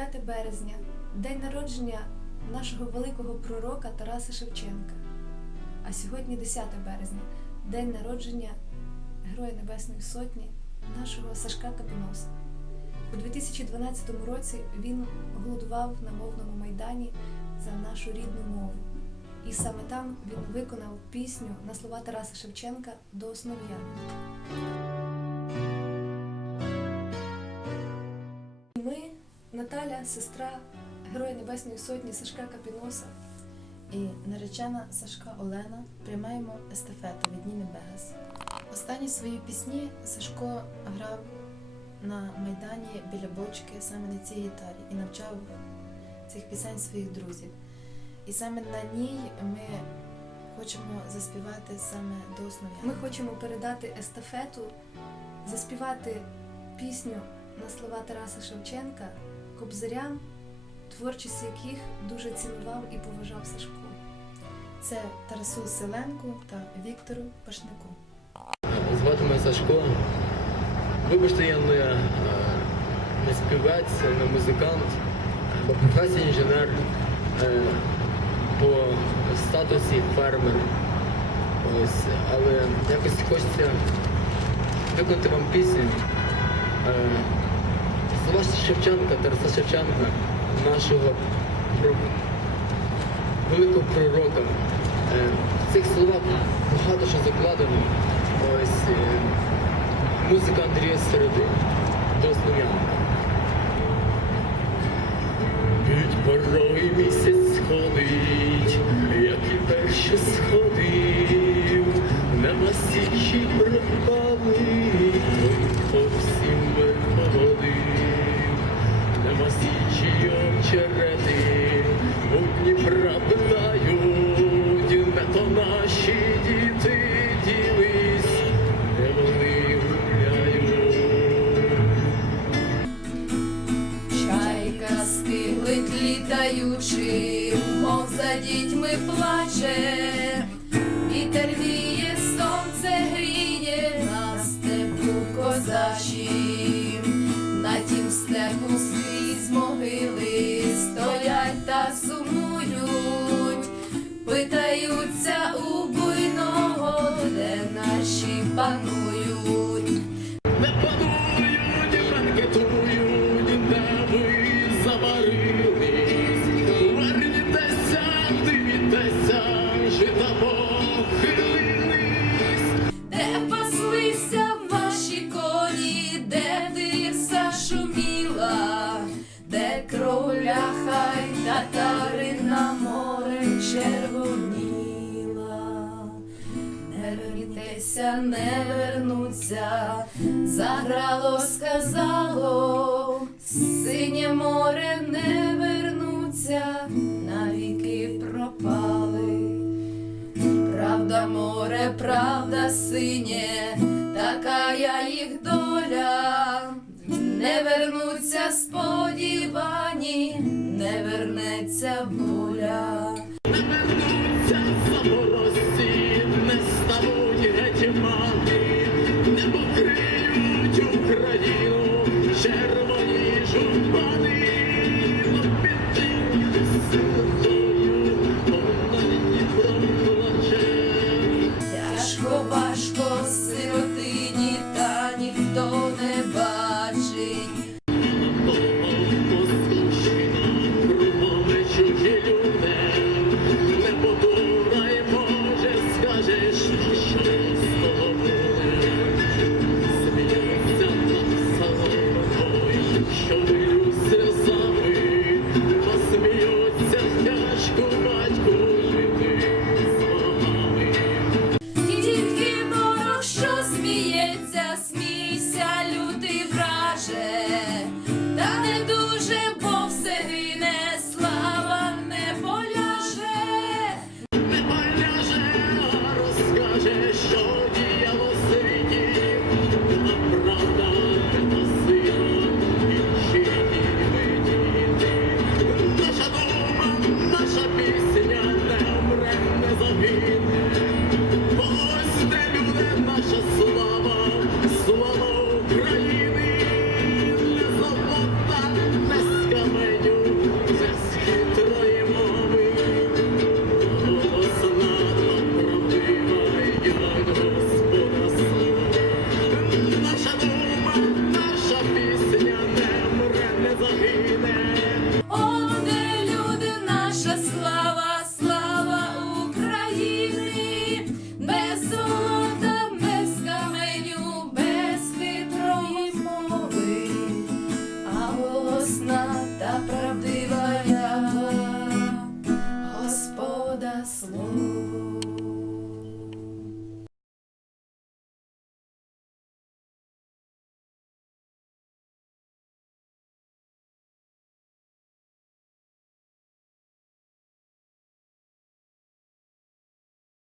Вчора 9 березня, день народження нашого великого пророка Тараса Шевченка. А сьогодні 10 березня, день народження Героя Небесної Сотні, нашого Сашка Капіноса. У 2012 році він голодував на мовному майдані за нашу рідну мову. І саме там він виконав пісню на слова Тараса Шевченка до основ'ян. Сестра Героя Небесної Сотні Сашка Капіноса, і наречена Сашка Олена приймаємо естафету від Ніни Бегас. Останні свої пісні Сашко грав на майдані біля бочки саме на цій гітарі і навчав цих пісень своїх друзів. І саме на ній ми хочемо заспівати саме до основ'я. Ми хочемо передати естафету, заспівати пісню на слова Тараса Шевченка кобзарям, творчість яких дуже цінував і поважав Сашко. Це Тарасу Селенку та Віктору Пашнику. Звати мене Сашко. Вибачте, я не, е, не співець, не музикант, по професії інженер, е, по статусі фермер. Ось, але якось хочеться виконати вам пісню. Слова Шевченка, Тараса Шевченка, нашого великого пророка. Е, В цих словах багато що закладено. Ось е, музика Андрія Середи до Слов'янка. Під порой місяць сходить, стиглить мов за дітьми плаче, не вернуться, заграло, сказало, синє море не вернуться, навіки пропали. Правда, море, правда, синє, така я їх доля. Не вернуться сподівані, не вернеться воля. Не вернуться запорожці,